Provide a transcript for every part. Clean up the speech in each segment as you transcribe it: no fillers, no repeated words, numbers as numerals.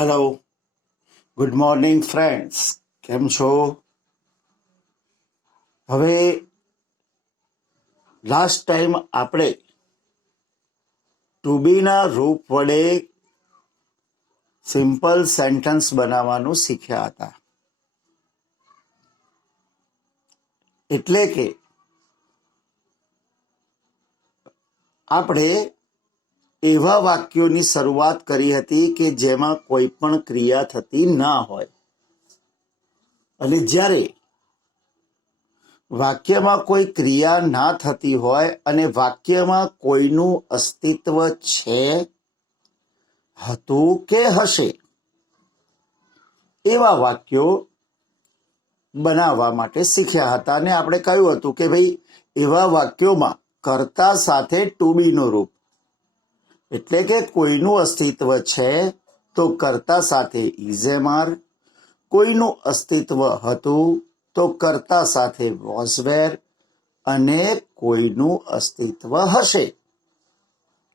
Hello, good morning friends. કેમ છો? હવે લાસ્ટ ટાઈમ આપણે ટુ બીના રૂપ વડે સિમ્પલ સેન્ટેન્સ બનાવવાનું શીખ્યા હતા. એટલે કે આપણે એવા વાક્યોની શરૂઆત કરી હતી કે જેમાં કોઈ પણ ક્રિયા થતી ના હોય, અને જ્યારે વાક્યમાં કોઈ ક્રિયા ના થતી હોય અને વાક્યમાં કોઈનું અસ્તિત્વ છે, હતું કે હશે, એવા વાક્યો બનાવવા માટે શીખ્યા હતા. અને આપણે કહ્યું હતું કે ભાઈ એવા વાક્યોમાં કર્તા સાથે ટુ બીનું રૂપ, એટલે કે કોઈનું અસ્તિત્વ છે તો કર્તા સાથે ઇઝ એમ આર, કોઈનું અસ્તિત્વ હતું તો કર્તા સાથે વોઝ વેર, અને કોઈનું અસ્તિત્વ હશે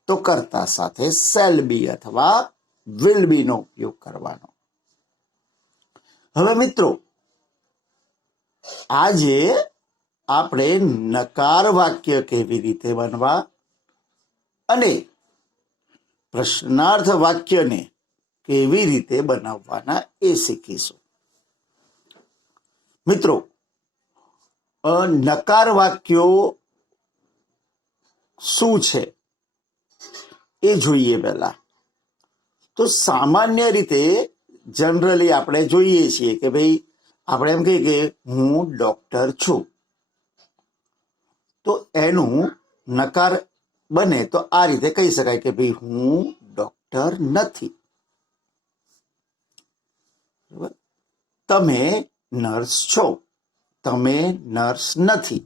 તો કર્તા સાથે શેલ બી અથવા વિલ બી નો ઉપયોગ કરવાનો. હવે મિત્રો, આજે આપણે નકાર વાક્ય કેવી રીતે બનવા અને પ્રશ્નાર્થ વાક્યને કેવી રીતે બનાવવાના એ શીખીશું. મિત્રો, નકાર વાક્યો શું છે એ જોઈએ. પહેલા તો સામાન્ય રીતે જનરલી આપણે જોઈએ છીએ કે ભાઈ આપણે એમ કહીએ કે હું ડોક્ટર છું, તો એનું નકાર બને તો આ રીતે કહી શકાય કે ભાઈ હું ડોક્ટર નથી. તમે નર્સ છો, તમે નર્સ નથી.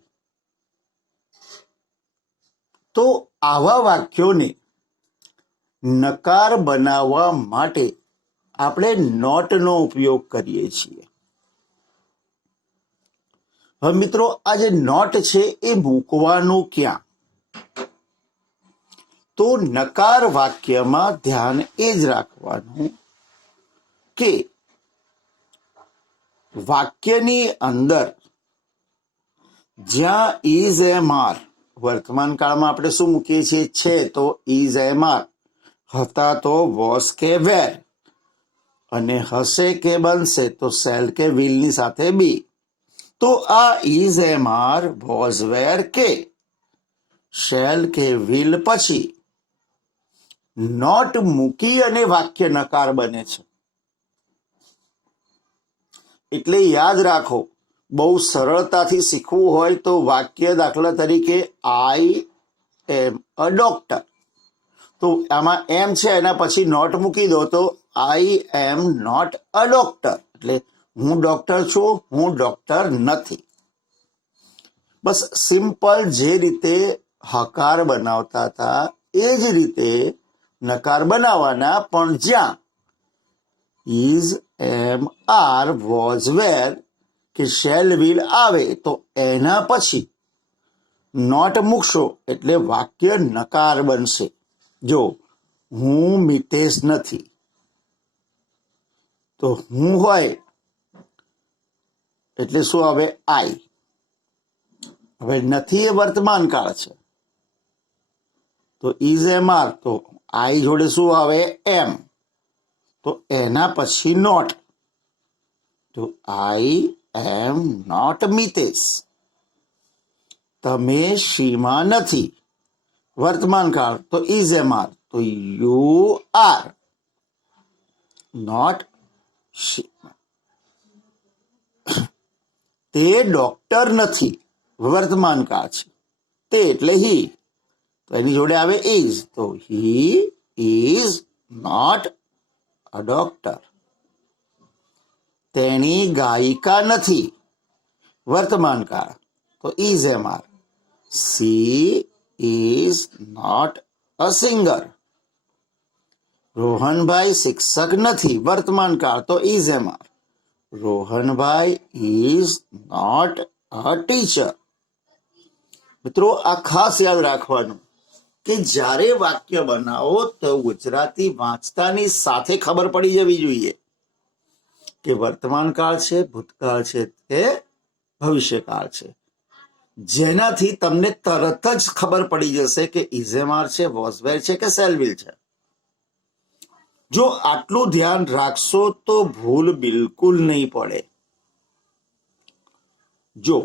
તો આવા વાક્યોને નકાર બનાવવા માટે આપણે નોટનો ઉપયોગ કરીએ છીએ. હવે મિત્રો, આ જે નોટ છે એ મૂકવાનું ક્યાં? તો નકાર વાક્યમાં ધ્યાન એ જ રાખવાનું કે વાક્યની અંદર જ્યાં ઇઝ એમ આર, વર્તમાન કાળમાં આપણે શું મૂકીએ છીએ? છે તો ઇઝ એમ આર, હતા તો વોઝ કે વેર, અને હશે કે બનશે તો શેલ કે વિલની સાથે બી. તો આ is am are, was were કે શેલ કે વિલ પછી નોટ મૂકી અને વાક્ય નકાર બને છે. એટલે યાદ રાખો, બહુ સરળતાથી શીખવું હોય તો વાક્ય દાખલા તરીકે આઈ એમ અ ડોક્ટર, તો આમાં એમ છે એના પછી નોટ મૂકી દો તો આઈ એમ નોટ અ ડોક્ટર, એટલે હું ડોક્ટર છું, હું ડોક્ટર નથી. બસ સિમ્પલ જે રીતે હકાર બનાવતા હતા એ જ રીતે નકાર બનાવવાના, પણ જ્યાં is am are, was were કે શેલ વિલ આવે તો એના પછી નોટ મૂકશો એટલે વાક્ય નકાર બનશે. જો હું મિતેશ નથી, તો હું હોય એટલે શું આવે? આઈ. હવે નથી એ વર્તમાન કાળ છે, તો ઇઝ એમ આર, તો આઈ જોડે શું આવે? એમ. તો એના પછી નોટ, તો આઈ એમ નોટ મિતેશ. તમે શીમા નથી, વર્તમાન કાળ, તો ઇઝ એમ આર, તો યુ આર નોટ શીમા. તે ડોક્ટર નથી, વર્તમાન કાળ છે, તે એટલે હી, તો એની જોડે આવે ઇઝ, તો he is not a doctor. તેણી ગાયિકા નથી, વર્તમાન કાળ, તો is am are, she is not a singer. રોહનભાઈ શિક્ષક નથી, વર્તમાન કાળ, તો ઇઝ એમ આર, રોહનભાઈ ઇઝ નોટ અ ટીચર. મિત્રો, આ ખાસ યાદ રાખવાનું કે જ્યારે વાક્ય બનાવો તો ગુજરાતી વાંચતાની સાથે ખબર પડી જવી જોઈએ કે વર્તમાન કાળ છે, ભૂતકાળ છે કે ભવિષ્યકાળ છે, જેનાથી તમને તરત જ ખબર પડી જશે કે ઇઝેમાર છે, વોઝવેર છે કે સેલવિલ છે. જો આટલું ધ્યાન રાખશો તો ભૂલ બિલકુલ નહીં પડે. જો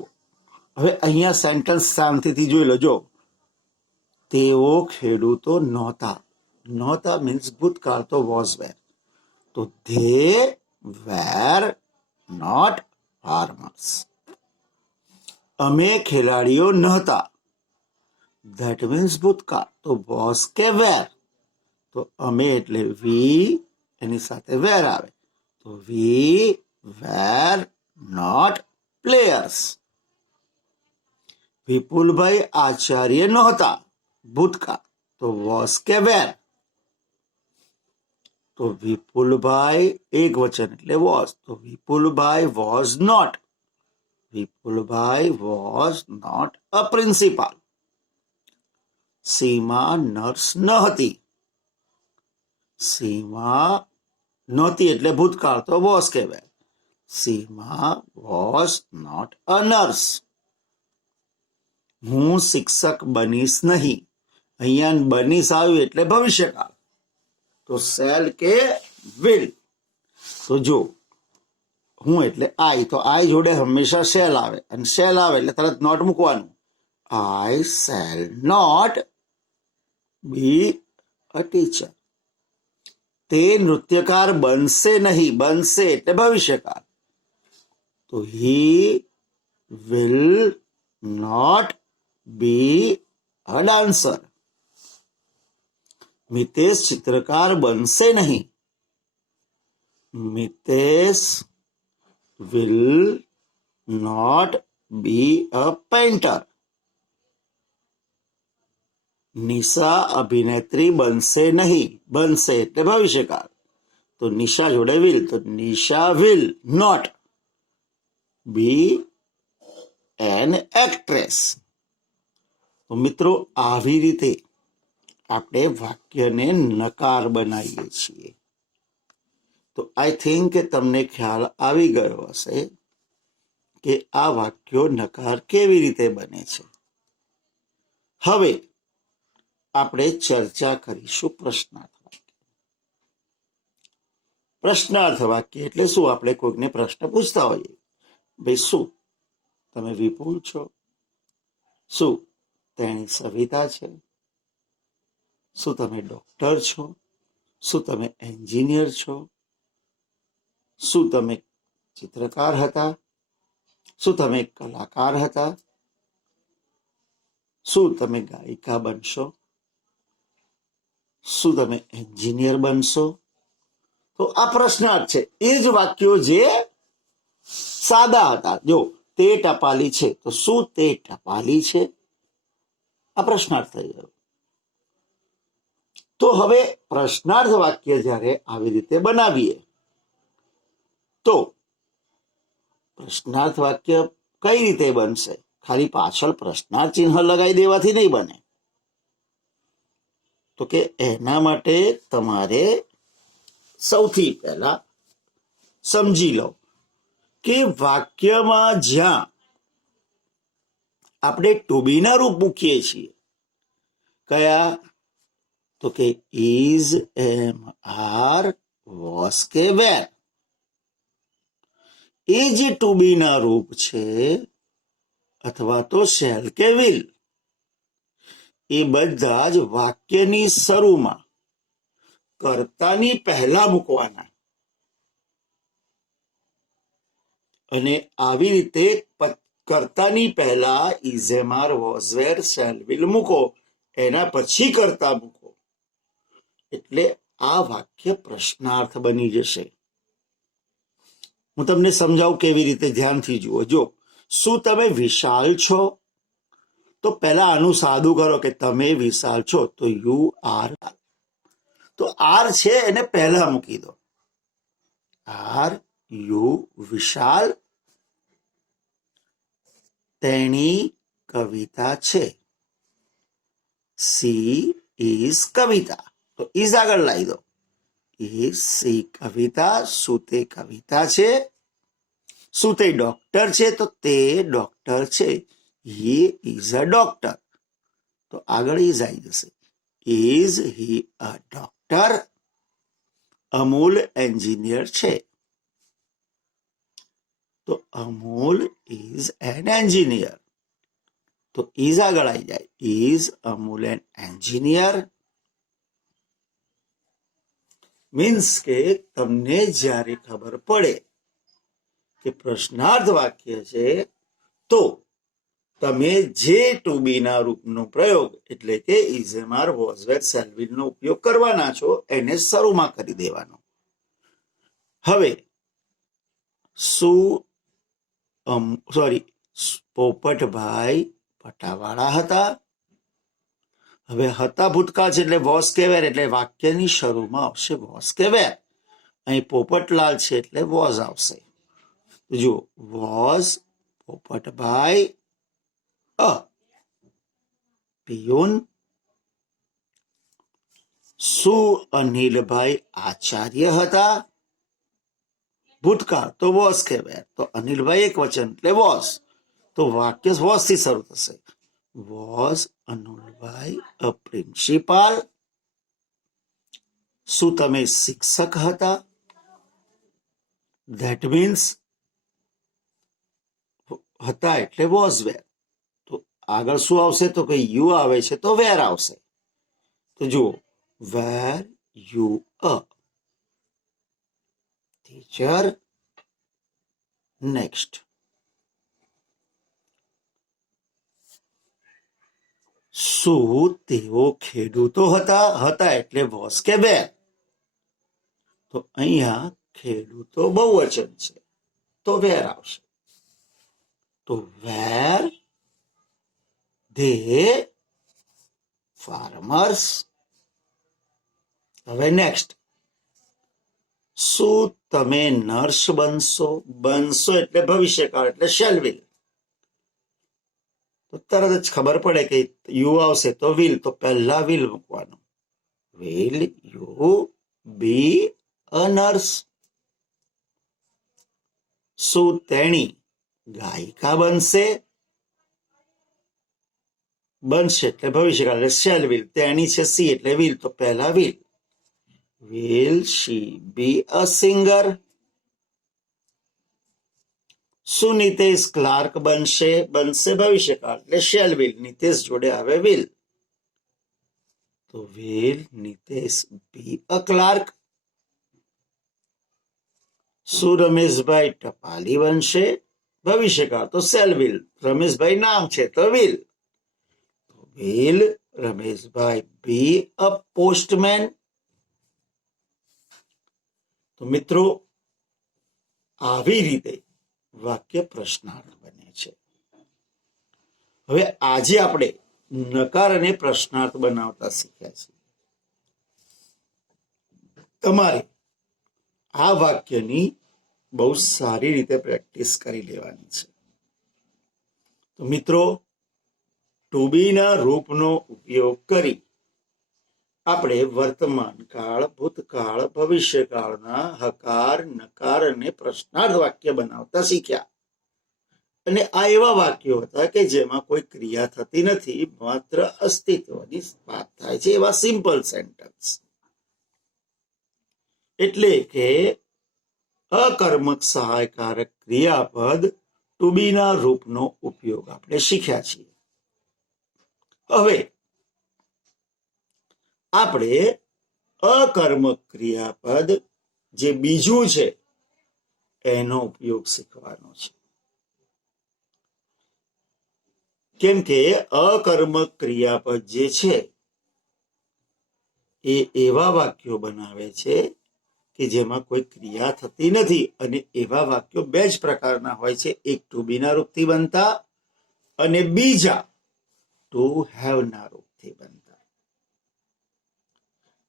હવે અહીંયા સેન્ટેન્સ શાંતિથી જોઈ લો. જો તેઓ ખેડૂતો નહોતા. નહોતા મીન્સ ભૂતકાળ, તો વોઝ વેર. તો ધે વેર નોટ ફાર્મર્સ. અમે ખેલાડીઓ નહોતા. ધેટ મીન્સ ભૂતકાળ, તો વોઝ કે વેર. તો અમે એટલે વી, એની સાથે વેર આવે, તો વી વેર નોટ પ્લેયર્સ. વિપુલભાઈ આચાર્ય નહોતા. ભૂતકાળ, તો વોઝ કે વેર. તો વિપુલભાઈ એક વચન એટલે વોઝ, તો Vipulbhai was not. Vipulbhai was not a principal. Seema nurse ન હતી. સીમા નહોતી એટલે ભૂતકાળ, તો વોઝ કે were. Seema was not a nurse. હું શિક્ષક બનીશ નહીં. અહીંયા બનીશ આવ્યું એટલે ભવિષ્યકાળ, તો શેલ કે વિલ. તો જો હું એટલે આઈ, તો આઈ જોડે હંમેશા શેલ આવે, અને શેલ આવે એટલે તરત નોટ મૂકવાનું. I shall not be a teacher. તે નૃત્યકાર બનશે નહીં. બનશે એટલે ભવિષ્યકાળ, તો he will not be a dancer. Mitesh ચિત્રકાર બનશે નહીં. Mitesh will not be a painter. Nisha અભિનેત્રી બનશે નહીં. બનશે એટલે ભવિષ્યકાળ, તો નિશા જોડે વિલ, તો Nisha will not be an actress. તો મિત્રો, આવી રીતે આપણે વાક્યને નકાર બનાવીએ છીએ. તો આઈ થિંક કે તમને ખ્યાલ આવી ગયો હશે કે આ વાક્યો નકાર કેવી રીતે બને છે. હવે આપણે ચર્ચા કરીશું પ્રશ્નાર્થ વાક્ય. પ્રશ્નાર્થ વાક્ય એટલે શું? આપણે કોઈકને પ્રશ્ન પૂછતા હોઈએ, ભાઈ શું તમે વિપુલ છો? શું તેણી સવિતા છે? શું તમે ડોક્ટર છો? શું તમે એન્જિનિયર છો? શું તમે ચિત્રકાર હતા? શું તમે કલાકાર હતા? શું તમે ગાયિકા બનશો? શું તમે એન્જિનિયર બનશો? તો આ પ્રશ્નાર્થ છે. એ જ વાક્યો જે સાદા હતા. જો તે ટપાલી છે, તો શું તે ટપાલી છે? આ પ્રશ્નાર્થ થઈ ગયો. તો હવે પ્રશ્નાર્થ વાક્ય જ્યારે આવી રીતે બનાવીએ તો પ્રશ્નાર્થ વાક્ય કઈ રીતે બનશે? ખાલી પાછળ પ્રશ્નાર્થ ચિહ્ન લગાવી દેવાથી નહીં બને. તો કે એના માટે તમારે સૌથી પહેલા સમજી લો કે વાક્યમાં જ્યાં આપણે ટુ બી ના રૂપ મૂકીએ છીએ, કયા? તો કે ઇઝ, એમ, આર, વોઝ કે વેર. એ જે ટુ બી ના રૂપ છે અથવા તો શેલ કે વિલ, એ બધા જ વાક્યની શરૂમાં કર્તાની પહેલા મૂકવાના. અને આવી રીતે કર્તાની પહેલા ઇઝેમાર, વોઝવેર, શેલ વિલ મૂકો, એના પછી કર્તા મૂકો, એટલે આ વાક્ય પ્રશ્નાર્થ બની જશે. હું તમને સમજાવું કેવી રીતે, ધ્યાનથી જુઓ. જો શું તમે વિશાલ છો? તો પહેલા આનું સાદું કરો કે તમે વિશાલ છો, તો યુ આર. તો આર છે એને પહેલા મૂકી દો. આર યુ વિશાલ. તેણી કવિતા છે. સી ઇઝ કવિતા. તો ઇઝ આગળ લાવી દો. ઇઝ સી કવિતા? શું તે કવિતા છે? શું તે ડોક્ટર છે? તો તે ડોક્ટર છે. He is a doctor. તો આગળ ઇઝ આવી જશે. Is he a doctor? Amul engineer છે. તો અમૂલ ઇઝ એન એન્જિનિયર. તો ઇઝ આગળ આવી જાય. Is Amul N engineer? Means કે તમને જ્યારે ખબર પડે કે પ્રશ્નાર્થ વાક્ય છે તો તમે જે ટુ બી ના રૂપનો પ્રયોગ એટલે કે ઇઝેમાર, વોઝ, વેર, શેલ વિલ નો ઉપયોગ કરવાના છો એને શરૂમાં કરી દેવાનો. હવે પોપટભાઈ પટાવાળા હતા. હવે હતા ભૂતકાળ છે એટલે વોઝ કે વેર, એટલે વાક્યની શરૂમાં આવશે વોઝ કે વેર. અહીં પોપટલાલ છે એટલે વોઝ આવશે. જુઓ, વોઝ પોપટભાઈ અ પિયુન? શું અનિલભાઈ આચાર્ય હતા? ભૂતકાળ તો વોઝ કે વેર. તો અનિલભાઈ એક વચન એટલે વોઝ. તો વાક્ય વોઝ થી શરૂ થશે. Was Anilbhai a principal? શું તમે શિક્ષક હતા? ધેટ મીન્સ હતા એટલે વોઝ વેર. તો આગળ શું આવશે? તો કે યુ આવે છે તો વેર આવશે. તો જુઓ, વેર યુ અ ટીચર? નેક્સ્ટ, શું તેઓ ખેડૂતો હતા? હતા એટલે વોઝ કે વેર. તો અહીંયા ખેડૂતો બહુવચન છે તો વેર આવશે. તો વેર ધે ફાર્મર્સ? હવે નેક્સ્ટ, શું તમે નર્સ બનશો? બનશો એટલે ભવિષ્યકાળ એટલે શેલ વિલ. તો તરત જ ખબર પડે કે યુ આવશે તો વિલ, તો પહેલા વિલ મૂકવાનું. Will you be a nurse? શું તેણી ગાયિકા બનશે? બનશે એટલે ભવિષ્યકાળ એટલે શેલ વિલ. તેણી છે સી એટલે વિલ, તો પહેલા will. Will she be a singer? શું નિતેશ ક્લાર્ક બનશે? બનશે ભવિષ્યકાળ એટલે શેલ વિલ. નિતેશ જોડે આવે વિલ. તો will Nitesh be a clerk? શું રમેશભાઈ ટપાલી બનશે? ભવિષ્યકાળ તો શેલ વિલ. રમેશભાઈ નામ છે તો will. Will Rameshbhai be a postman? તો મિત્રો, આવી રીતે વાક્ય પ્રશ્નાર્થ બને છે. હવે આજે આપણે નકાર અને પ્રશ્નાર્થ બનાવતા શીખ્યા છીએ. તમારે આ વાક્યની બહુ સારી રીતે પ્રેક્ટિસ કરી લેવાની છે. તો મિત્રો, ટુ બી ના રૂપનો ઉપયોગ કરી આપણે વર્તમાન કાળ, ભૂતકાળ, ભવિષ્યકાળના હકાર, નકાર અને પ્રશ્નાર્થ વાક્ય બનાવતા શીખ્યા. અને આ એવા વાક્યો હતા કે જેમાં કોઈ ક્રિયા થતી નથી, માત્ર અસ્તિત્વની વાત થાય છે, એવા સિમ્પલ સેન્ટેન્સ. એટલે કે અકર્મક સહાયકારક ક્રિયાપદ ટુ બી ના રૂપનો ઉપયોગ આપણે શીખ્યા છીએ. હવે આપણે અકર્મક ક્રિયાપદ જે બીજું છે એનો ઉપયોગ શીખવાનો છે. કેમ કે અકર્મક ક્રિયાપદ જે છે એ એવા વાક્યો બનાવે છે કે જેમાં કોઈ ક્રિયા થતી નથી. અને એવા વાક્યો બે જ પ્રકારના હોય છે. એક ટુ બી ના રૂપથી બનતા અને બીજા ટુ હેવ ના રૂપથી બનતા.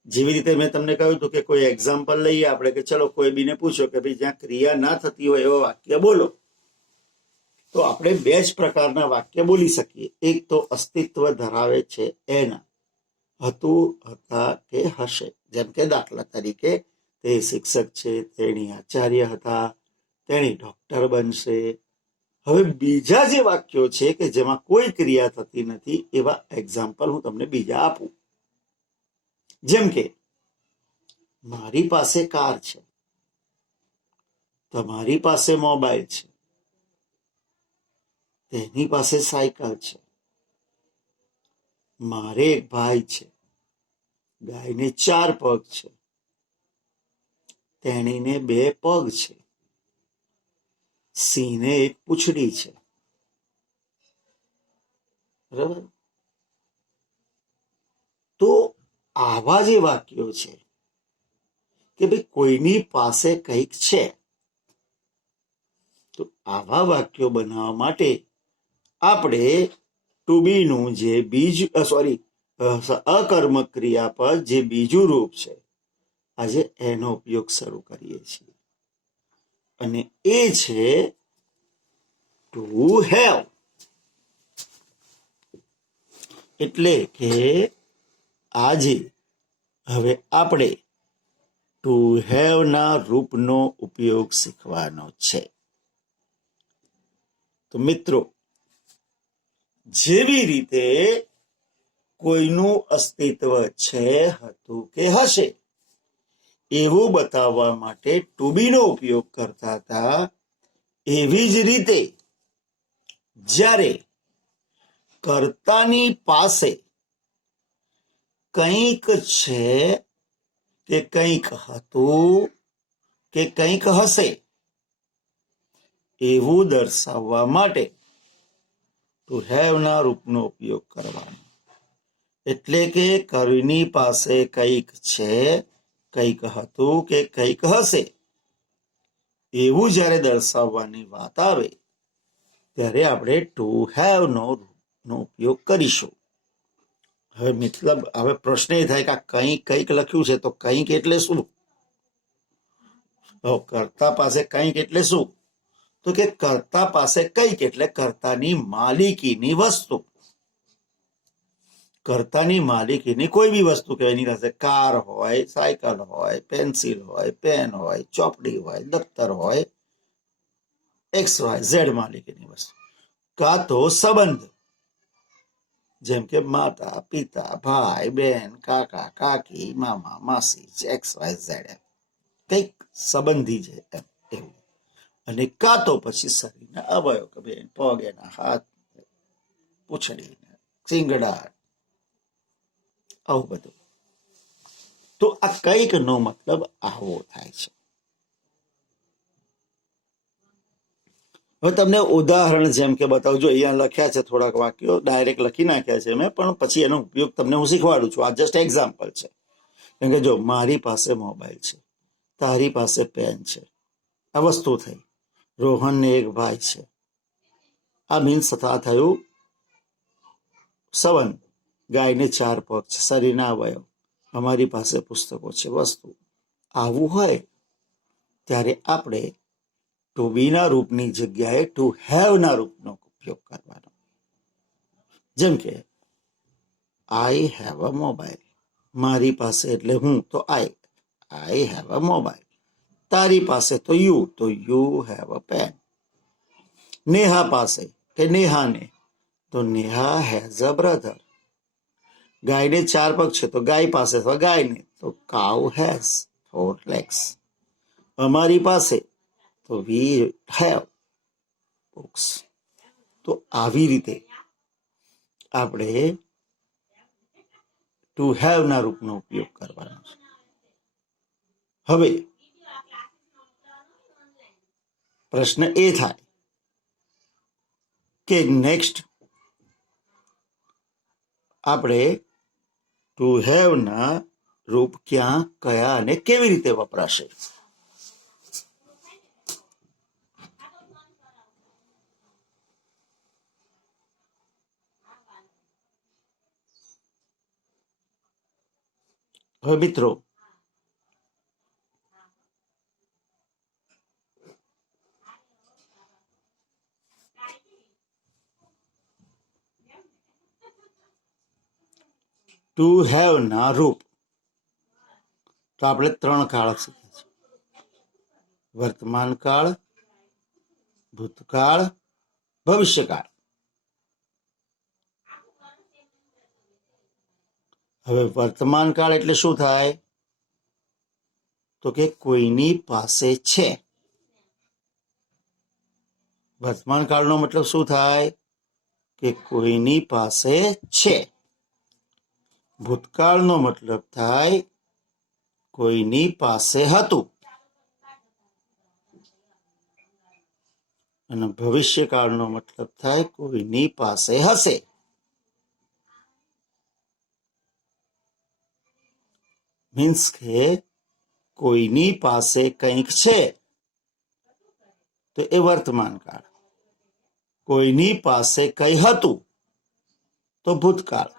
જેવી રીતે મેં તમને કહ્યું હતું કે કોઈ એક્ઝામ્પલ લઈએ આપણે કે ચલો કોઈ બીને પૂછો કે ભાઈ જ્યાં ક્રિયા ના થતી હોય એવા વાક્ય બોલો, તો આપણે બે જ પ્રકારના વાક્ય બોલી શકીએ. એક તો અસ્તિત્વ ધરાવે છે એના, હતું, હતા કે હશે. જેમ કે દાખલા તરીકે તે શિક્ષક છે, તેણી આચાર્ય હતા, તેણી ડોક્ટર બનશે. હવે બીજા જે વાક્યો છે કે જેમાં કોઈ ક્રિયા થતી નથી, એવા એક્ઝામ્પલ હું તમને બીજા આપું. જેમ કે મારી પાસે કાર છે, તમારી પાસે મોબાઈલ છે, તેની પાસે સાયકલ છે, મારે એક ભાઈ છે, ગાયને 4 પગ છે, તેણીને 2 પગ છે, સિંહને એક પૂંછડી છે. બરાબર? તો આવા જે વાક્યો છે કે ભાઈ કોઈની પાસે કંઈક છે, તો આવા વાક્યો બનાવવા માટે આપણે ટુ બી નું જે અકર્મક ક્રિયાપદ જે બીજું રૂપ છે, આજે એનો ઉપયોગ શરૂ કરીએ છીએ, અને એ છે ટુ હેવ. એટલે કે આજે હવે આપણે ટુ હેવ ના રૂપનો ઉપયોગ શીખવાનો છે. તો મિત્રો, જેવી રીતે કોઈનું અસ્તિત્વ છે, હતું કે હશે એવું બતાવવા માટે ટુ બી નો ઉપયોગ કરતા હતા, એવી જ રીતે જ્યારે કર્તાની પાસે કંઈક છે કે કંઈક હતું કે કંઈક હશે એવું દર્શાવવા માટે ટુ હેવ ના રૂપનો ઉપયોગ કરવાનો. એટલે કે કોઈની પાસે કંઈક છે, કંઈક હતું કે કંઈક હશે એવું જ્યારે દર્શાવવાની વાત આવે ત્યારે આપણે ટુ હેવ નો ઉપયોગ કરીશું. હવે મતલબ હવે પ્રશ્ન એ થાય કે કંઈક કંઈક લખ્યું છે, તો કંઈક એટલે શું? કર્તા પાસે કંઈક એટલે શું? તો કે કર્તા પાસે કંઈક એટલે કર્તાની માલિકીની વસ્તુ. કર્તાની માલિકીની કોઈ બી વસ્તુ કે એની પાસે કાર હોય, સાયકલ હોય, પેન્સિલ હોય, પેન હોય, ચોપડી હોય, દફતર હોય, XYZ માલિકીની વસ્તુ. કાં તો સંબંધ, જેમ કે માતા, પિતા, ભાઈ, બહેન, કાકા, કાકી, મામા, માસી, XYZ, કંઈક સંબંધી છે એવું. અને કાં તો પછી શરીરના અવયવ, કે બેન પગ, એના હાથ, પૂંછડી, શિંગડા, આવું બધું. તો આ કંઈક નો મતલબ આવો થાય છે. હવે તમને ઉદાહરણ જેમ કે બતાવજો, અહીંયા લખ્યા છે થોડાક વાક્યો, ડાયરેક્ટ લખી નાખ્યા છે મેં, પણ પછી એનો ઉપયોગ તમને હું શીખવાડું છું. આ જસ્ટ એક્ઝામ્પલ છે. કેમ કે જો મારી પાસે મોબાઈલ છે, તારી પાસે પેન છે, આ વસ્તુ થઈ. રોહનને એક ભાઈ છે, આ મીન્સ આ થયું સંબંધ. ગાયને 4 પગ છે, શરીરના અવયવ. અમારી પાસે પુસ્તકો છે, વસ્તુ. આવું હોય ત્યારે આપણે ટુ બી ના રૂપની જગ્યાએ ટુ હેવ ના રૂપનો ઉપયોગ કરવાનો. જેમ કે આઈ હેવ અ મોબાઈલ. મારી પાસે એટલે હું, તો આઈ હેવ અ મોબાઈલ. તારી પાસે તો you have a pen. Neha પાસે કે નેહાને, તો નેહા હેઝ અ બ્રધર. ગાયને 4 પગ છે, તો ગાય પાસે તો ગાયને, તો કાઉ હેઝ 4 legs. અમારી પાસે, તો વી હેવ books. તો આવી રીતે આપણે ટુ હેવ ના રૂપનો ઉપયોગ કરવાનો છે. હવે પ્રશ્ન એ થાય કે નેક્સ્ટ આપણે ટુ હેવ ના રૂપ ક્યાં, કયા અને કેવી રીતે વપરાશે? હવે મિત્રો, ટુ હેવ ના રૂપ. તો આપણે 3 કાળ શીખ્યા છે: વર્તમાન કાળ, ભૂતકાળ, ભવિષ્યકાળ. હવે વર્તમાન કાળ એટલે શું થાય? તો કે કોઈની પાસે છે. વર્તમાન કાળનો મતલબ શું થાય? કે કોઈની પાસે છે. ભૂતકાળનો મતલબ થાય કોઈની પાસે હતું. અને ભવિષ્યકાળનો મતલબ થાય કોઈની પાસે હશે. મીન્સ કે કોઈની પાસે કંઈક છે તો એ વર્તમાન કાળ. કોઈની પાસે કંઈ હતું તો ભૂતકાળ.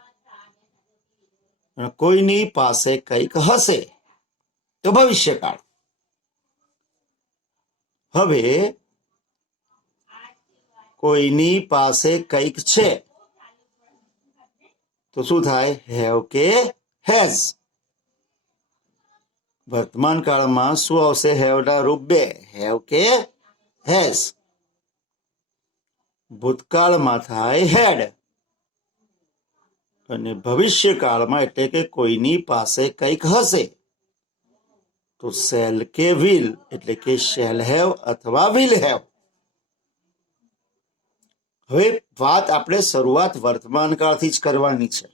અને કોઈની પાસે કંઈક હશે તો ભવિષ્યકાળ. હવે કોઈની પાસે કંઈક છે તો શું થાય? હેવ કે હેઝ. વર્તમાન કાળમાં શું આવશે? હેવના રૂપ 2, હેવ કે હેઝ. ભૂતકાળમાં થાય હેડ. અને ભવિષ્યકાળમાં એટલે કે કોઈની પાસે કંઈક હશે તો શેલ કે વિલ, એટલે કે શેલ હેવ અથવા વિલ હેવ. હવે વાત આપણે શરૂઆત વર્તમાન કાળથી જ કરવાની છે.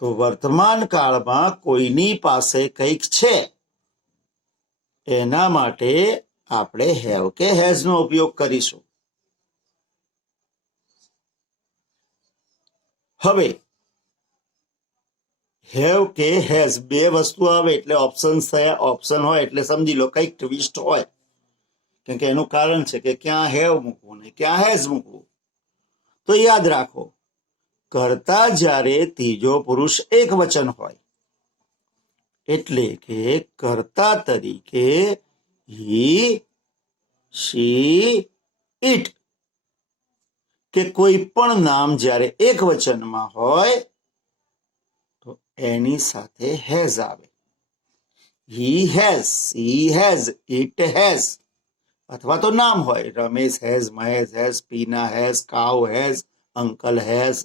તો વર્તમાન કાળમાં કોઈની પાસે કંઈક છે એના માટે આપણે હેવ કે હેઝ નો ઉપયોગ કરીશું. હવે હેવ કે હેઝ 2 વસ્તુ આવે એટલે ઓપ્શન થયા. ઓપ્શન હોય એટલે સમજી લો કંઈક ટ્વિસ્ટ હોય, કેમ કે એનું કારણ છે કે ક્યાં હેવ મૂકવું ને ક્યાં હેઝ મૂકવું. તો યાદ રાખો, કરતા જ્યારે ત્રીજો પુરુષ એક વચન હોય એટલે કે કર્તા તરીકે હી, શી, ઇટ કે કોઈ પણ નામ જ્યારે એક વચનમાં હોય તો એની સાથે હેઝ આવે. He has, she has, it has. અથવા તો નામ હોય, Ramesh has, Mahesh has, Pina has, cow has, uncle has,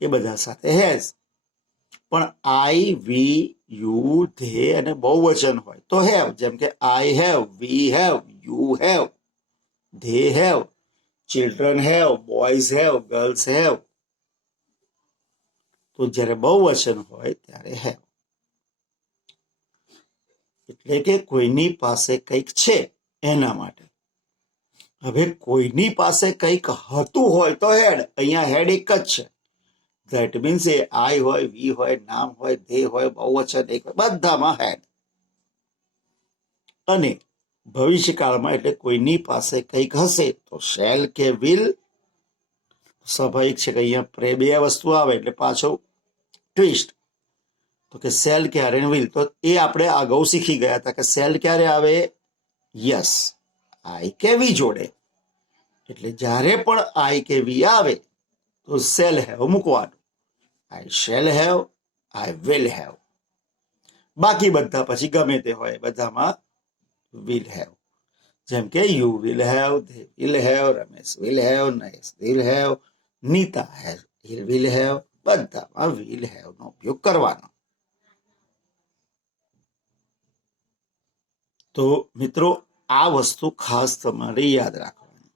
એ બધા સાથે હેઝ. પણ આઈ, વી, યુ, ધે અને બહુવચન હોય તો હેવ. જેમ કે I have, we have, you have, they have, children have, boys have, girls have. તો જ્યારે બહુવચન હોય ત્યારે હેવ. એટલે કે કોઈની પાસે કંઈક છે એના માટે. હવે કોઈની પાસે કંઈક હતું હોય તો હેડ. અહીંયા હેડ એક જ છે. ધેટ મીન્સ એ આઈ હોય, વી હોય, નામ હોય, ધે હોય, બહુવચન એક હોય, બધામાં હેડ. અને ભવિષ્યકાળમાં એટલે કોઈની પાસે કંઈક હશે તો શેલ કે વિલ. સ્વાભાવિક છે કે અહીંયા 2 વસ્તુ આવે એટલે પાછો ટ્વિસ્ટ. તો કે શેલ ક્યારે વિલ, તો એ આપણે અગાઉ શીખી ગયા હતા કે શેલ ક્યારે આવે? યસ, આઈ કે વી જોડે. એટલે જ્યારે પણ આઈ કે વી આવે તો શેલ હેવ મૂકવાનું. I shell have, I will have. બાકી બધા પછી ગમે તે હોય, બધામાં વિલ હેવ. જેમ કે you will have, they will have, Ramesh will have, Naresh will have, Nita have, will have. બધામાં વિલ હેવ નો ઉપયોગ કરવાનો. તો મિત્રો આ વસ્તુ ખાસ તમારે યાદ રાખવાની.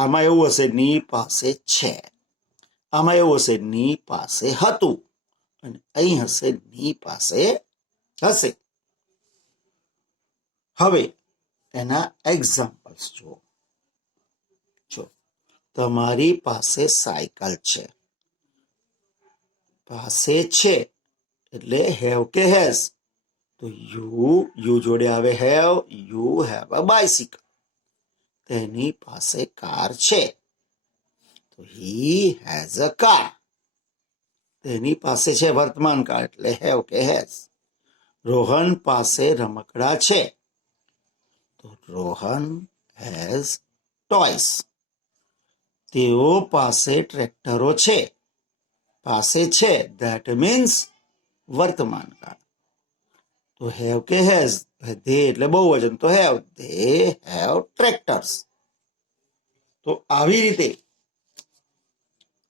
આમાં એવું હશે ની પાસે છે, આમાં એવું હશે ની પાસે હતું, અને અહીં હશે ની પાસે હશે. હવે એના એક્ઝામ્પલ્સ જુઓ. જો તમારી પાસે સાયકલ છે, પાસે છે એટલે હેવ કે હેઝ. તો યુ જોડે આવે have, you have a bicycle. તેની પાસે કાર છે તો હી હેઝ અ કાર. તેની પાસે છે વર્તમાન કાળ એટલે હેવ કે હેઝ. રોહન પાસે રમકડા છે તો રોહન હેઝ ટોયસ. તેઓ પાસે ટ્રેક્ટરો છે. પાસે છે ધેટ મીન્સ વર્તમાન કાળ. તો હેવ કે હેઝ, ધે એટલે બહુ વચન, તો હેવ, ધે હેવ ટ્રેક્ટર્સ. તો આવી રીતે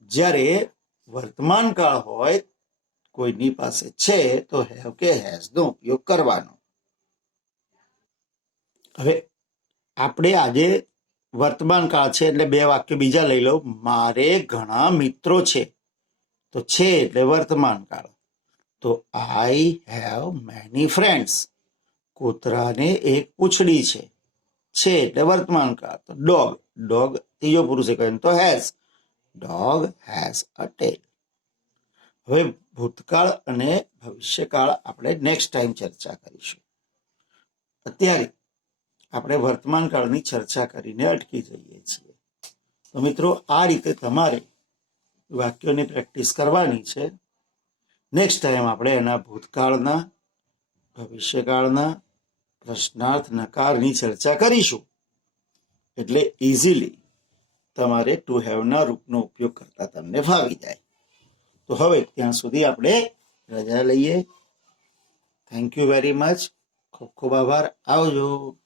જ્યારે વર્તમાન કાળ હોય, કોઈની પાસે છે, તો હેવ કે હેઝ નો ઉપયોગ કરવાનો. હવે આપણે આજે વર્તમાન કાળ છે એટલે બે વાક્ય બીજા લઈ લો. મારે ઘણા મિત્રો છે. તો છે એટલે વર્તમાન કાળ. તો આઈ હેવ મેની ફ્રેન્ડ્સ. કૂતરાને એક પૂંછડી છે એટલે વર્તમાન કાળ. તો ડોગ, ડોગ ત્રીજો પુરુષ એકવચન, તો હેઝ, ડોગ હેઝ અ ટેલ. હવે ભૂતકાળ અને ભવિષ્યકાળ આપણે નેક્સ્ટ ટાઈમ ચર્ચા કરીશું. અત્યારે આપણે વર્તમાન કાળની ચર્ચા કરીને અટકી જઈએ છીએ. તો મિત્રો, આ રીતે તમારે વાક્યોની પ્રેક્ટિસ કરવાની છે. નેક્સ્ટ ટાઈમ આપણે એના ભૂતકાળના, ભવિષ્યકાળના, પ્રશ્નાર્થ, નકારની ચર્ચા કરીશું. એટલે ઇઝીલી તમારે ટુ હેવના રૂપનો ઉપયોગ કરતા તમને ફાવી જાય. તો હવે ત્યાં સુધી આપણે રજા લઈએ. Thank you very much. ખૂબ ખૂબ આભાર. આવજો.